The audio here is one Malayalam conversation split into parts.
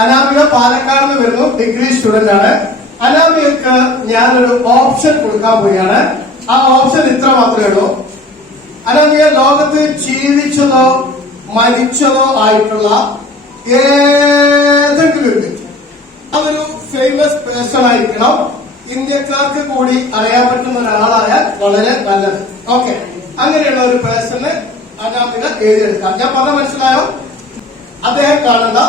അനാമിക പാലക്കാട് നിന്ന് വരുന്നു. ഡിഗ്രി സ്റ്റുഡന്റ് ആണ്. അനാമികക്ക് ഞാനൊരു ഓപ്ഷൻ കൊടുക്കാൻ പോവുകയാണ്. ആ ഓപ്ഷൻ ഇത്ര മാത്രമേ ഉള്ളൂ. അനാമിക ലോകത്ത് ജീവിച്ചതോ മരിച്ചതോ ആയിട്ടുള്ള ഏതെങ്കിലും വ്യക്തി. അതൊരു ഫേമസ് പേഴ്സൺ ആയിരിക്കണം. ഇന്ത്യക്കാർക്ക് കൂടി അറിയാൻ പറ്റുന്ന ഒരാളായാൽ വളരെ നല്ലത്. ഓക്കെ അങ്ങനെയുള്ള ഒരു പേഴ്സണ് അനാമിക എഴുതിയെടുക്കാം. ഞാൻ പറഞ്ഞ മനസ്സിലായോ? അദ്ദേഹം കാണുന്ന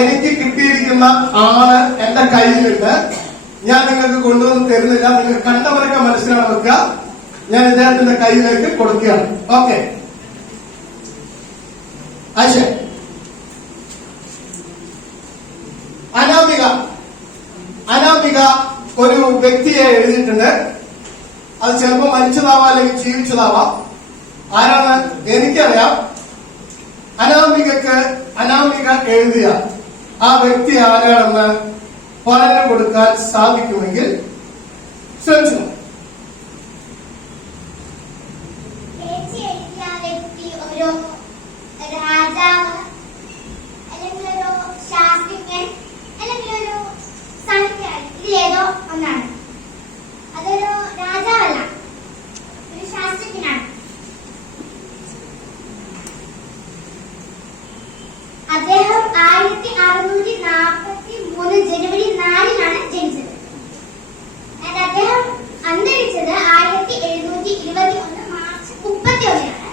എനിക്ക് കിട്ടിയിരിക്കുന്ന ആൾ എന്റെ കയ്യിലുണ്ട്. ഞാൻ നിങ്ങൾക്ക് കൊണ്ടുവന്ന് തരുന്നില്ല. നിങ്ങൾ കണ്ടവരൊക്കെ മനസ്സിലാണ് വെക്കുക. ഞാൻ ഇദ്ദേഹത്തിന്റെ കയ്യിലേക്ക് കൊടുക്കുകയാണ്. ഓക്കെ. ആശ അനാമിക ഒരു വ്യക്തിയെ എഴുതിയിട്ടുണ്ട്. അത് ചിലപ്പോൾ മരിച്ചതാവാം അല്ലെങ്കിൽ ജീവിച്ചതാവാം. ആരാണ്? എനിക്കറിയാം. അനാമികക്ക് അനാമിക എഴുതിയ ആ വ്യക്തി ആരാണെന്ന് പറഞ്ഞു കൊടുക്കാൻ സാധിക്കുമെങ്കിൽ ശ്രമിച്ചു? ഒരു Music